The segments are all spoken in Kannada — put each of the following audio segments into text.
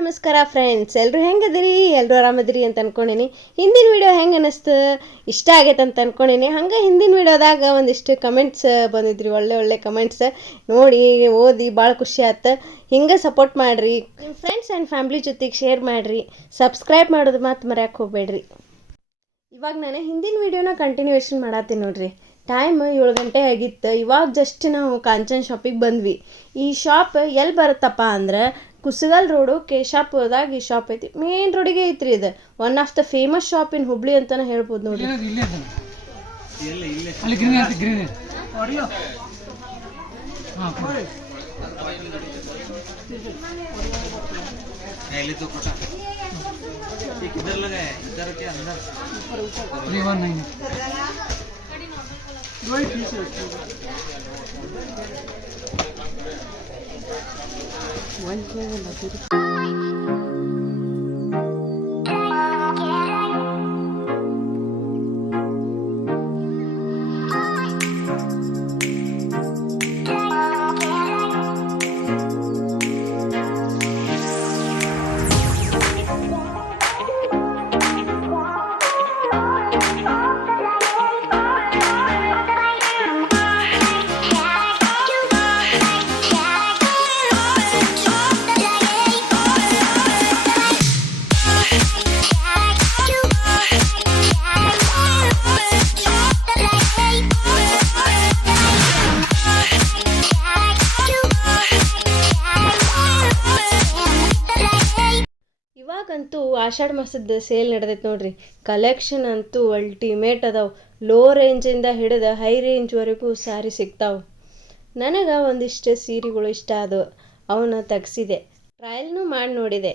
ನಮಸ್ಕಾರ ಫ್ರೆಂಡ್ಸ್, ಎಲ್ಲರೂ ಹೆಂಗದಿರಿ? ಎಲ್ಲರೂ ಆರಾಮದಿರಿ ಅಂತ ಅನ್ಕೊಂಡೀನಿ. ಹಿಂದಿನ ವಿಡಿಯೋ ಹೆಂಗೆ ಅನ್ನಿಸ್ತು, ಇಷ್ಟ ಆಗೈತೆ ಅಂತ ಅನ್ಕೊಂಡೀನಿ. ಹಂಗೆ ಹಿಂದಿನ ವಿಡಿಯೋದಾಗ ಒಂದಿಷ್ಟು ಕಮೆಂಟ್ಸ್ ಬಂದಿದ್ರಿ, ಒಳ್ಳೆ ಕಮೆಂಟ್ಸ್ ನೋಡಿ ಓದಿ ಭಾಳ ಖುಷಿ ಆಯ್ತು. ಹಿಂಗೆ ಸಪೋರ್ಟ್ ಮಾಡಿರಿ, ನಿಮ್ಮ ಫ್ರೆಂಡ್ಸ್ ಆ್ಯಂಡ್ ಫ್ಯಾಮ್ಲಿ ಜೊತೆಗೆ ಶೇರ್ ಮಾಡಿರಿ, ಸಬ್ಸ್ಕ್ರೈಬ್ ಮಾಡೋದು ಮಾತು ಮರ್ಯಾಕೆ ಹೋಗಬೇಡ್ರಿ. ಇವಾಗ ನಾನು ಹಿಂದಿನ ವಿಡಿಯೋನ ಕಂಟಿನ್ಯೂಯೇಷನ್ ಮಾಡತ್ತೀನಿ ನೋಡ್ರಿ. ಟೈಮ್ 7 ಗಂಟೆ ಆಗಿತ್ತು. ಇವಾಗ ಜಸ್ಟ್ ನಾವು ಕಾಂಚನ್ ಶಾಪಿಗೆ ಬಂದ್ವಿ. ಈ ಶಾಪ್ ಎಲ್ಲಿ ಬರುತ್ತಪ್ಪ ಅಂದ್ರೆ ಕುಸಗಲ್ ರೋಡು ಕೇಶಾಪುರದಾಗ ಈ ಶಾಪ್ ಐತಿ. ಮೇನ್ ರೋಡಿಗೆ ಐತ್ರಿ. ಇದು one of the famous shop ಇನ್ ಹುಬ್ಳಿ ಅಂತಾನೆ ಹೇಳ್ಬೋದು ನೋಡ್ರಿ. ಇವಾಗಂತೂ ಆಷಾಢ ಮಾಸದ ಸೇಲ್ ನಡೆದೈತೆ ನೋಡ್ರಿ. ಕಲೆಕ್ಷನ್ ಅಂತೂ ಅಲ್ಟಿಮೇಟ್ ಅದಾವೆ. ಲೋ ರೇಂಜಿಂದ ಹಿಡಿದು ಹೈ ರೇಂಜ್ವರೆಗೂ ಸಾರಿ ಸಿಗ್ತಾವೆ. ನನಗೆ ಒಂದಿಷ್ಟು ಸೀರೆಗಳು ಇಷ್ಟ ಆದವು, ಅವನ್ನ ತೆಗ್ಸಿದೆ, ಟ್ರಯಲ್ನೂ ಮಾಡಿ ನೋಡಿದೆ.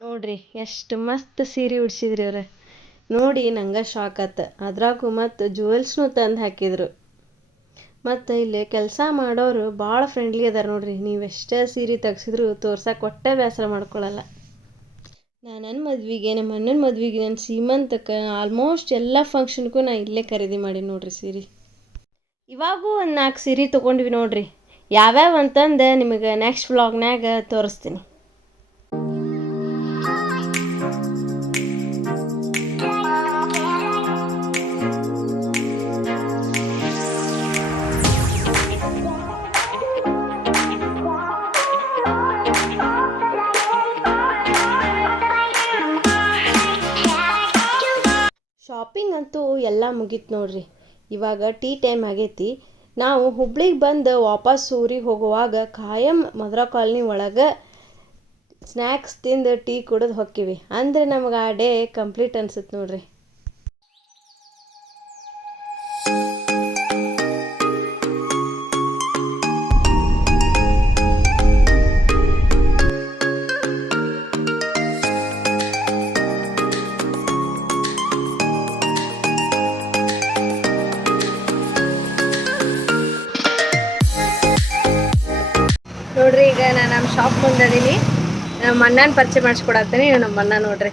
ನೋಡ್ರಿ ಎಷ್ಟು ಮಸ್ತ್ ಸೀರೆ ಉಡ್ಸಿದ್ರಿ ಅವ್ರೆ. ನೋಡಿ ನಂಗೆ ಶಾಕ್ ಆತ. ಅದ್ರಾಗೂ ಮತ್ತು ಜುವೆಲ್ಸ್ನೂ ತಂದು ಹಾಕಿದ್ರು. ಮತ್ತು ಇಲ್ಲಿ ಕೆಲಸ ಮಾಡೋರು ಭಾಳ ಫ್ರೆಂಡ್ಲಿ ಅದಾರ ನೋಡ್ರಿ. ನೀವು ಎಷ್ಟೇ ಸೀರೆ ತೆಗ್ಸಿದ್ರು ತೋರ್ಸಕ್ಕೆ ಒಟ್ಟೆ ಬೇಸರ ಮಾಡ್ಕೊಳ್ಳಲ್ಲ. ನನ್ನ ಮದ್ವೆಗೆ, ನಮ್ಮ ಅಣ್ಣನ ಮದ್ವೆಗೆ, ನನ್ನ ಸೀಮಂತಕ್ಕೆ, ಆಲ್ಮೋಸ್ಟ್ ಎಲ್ಲ ಫಂಕ್ಷನ್ಗೂ ನಾ ಇಲ್ಲೇ ಖರೀದಿ ಮಾಡಿ ನೋಡ್ರಿ ಸೀರೆ. ಇವಾಗೂ ಒಂದು 4 ಸೀರೆ ತೊಗೊಂಡ್ವಿ ನೋಡ್ರಿ. ಯಾವ್ಯಾವ ಅಂತಂದು ನಿಮಗೆ ನೆಕ್ಸ್ಟ್ ವ್ಲಾಗ್ನಾಗ ತೋರಿಸ್ತೀನಿ. ಶಾಪಿಂಗ್ ಅಂತೂ ಎಲ್ಲ ಮುಗೀತು ನೋಡ್ರಿ. ಇವಾಗ ಟೀ ಟೈಮ್ ಆಗೈತಿ. ನಾವು ಹುಬ್ಳಿಗೆ ಬಂದು ವಾಪಸ್ ಊರಿಗೆ ಹೋಗುವಾಗ ಖಾಯಂ ಮಧುರಾ ಕಾಲನಿ ಒಳಗೆ ಸ್ನ್ಯಾಕ್ಸ್ ತಿಂದು ಟೀ ಕುಡಿದು ಹೊಕ್ಕಿವಿ. ಅಂದರೆ ನಮ್ಗೆ ಆ ಡೇ ಕಂಪ್ಲೀಟ್ ಅನ್ಸುತ್ತೆ ನೋಡ್ರಿ. ನೋಡ್ರಿ, ಈಗ ನಾನು ನಮ್ಮ ಶಾಪ್ ಮುಂದದೀನಿ. ನಮ್ಮ ಅಣ್ಣನ ಪರಿಚಯ ಮಾಡಿಸ್ಕೊಡತ್ತೀನಿ. ನಮ್ಮ ಅಣ್ಣ ನೋಡ್ರಿ.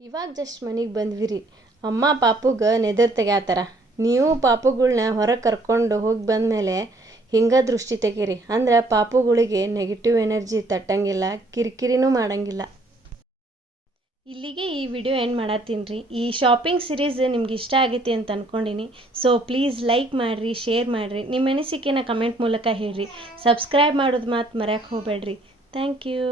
ಇವಾಗ ಜಸ್ಟ್ ಮನೆಗೆ ಬಂದ್ವಿ. ಅಮ್ಮ ಪಾಪುಗೆ ನೆದರ್ ತೆಗ್ಯಾತಾರ. ನೀವು ಪಾಪುಗಳ್ನ ಹೊರಗೆ ಕರ್ಕೊಂಡು ಹೋಗಿ ಬಂದಮೇಲೆ ಹಿಂಗೆ ದೃಷ್ಟಿ ತೆಗೀರಿ. ಅಂದ್ರೆ ಪಾಪುಗಳಿಗೆ ನೆಗೆಟಿವ್ ಎನರ್ಜಿ ತಟ್ಟಂಗಿಲ್ಲ, ಕಿರಿಕಿರಿನೂ ಮಾಡಂಗಿಲ್ಲ. ಇಲ್ಲಿಗೆ ಈ ವಿಡಿಯೋ ಎಂಡ್ ಮಾಡತ್ತೀನಿ ರೀ. ಈ ಶಾಪಿಂಗ್ ಸಿರೀಸ್ ನಿಮ್ಗೆ ಇಷ್ಟ ಆಗೈತಿ ಅಂತ ಅಂದ್ಕೊಂಡಿನಿ. ಸೊ ಪ್ಲೀಸ್ ಲೈಕ್ ಮಾಡಿರಿ, ಶೇರ್ ಮಾಡಿರಿ, ನಿಮ್ಮ ಅನಿಸಿಕೆನ ಕಮೆಂಟ್ ಮೂಲಕ ಹೇಳ್ರಿ. ಸಬ್ಸ್ಕ್ರೈಬ್ ಮಾಡೋದು ಮಾತು ಮರೆಯೋಕೆ ಹೋಗಬೇಡ್ರಿ. Thank you.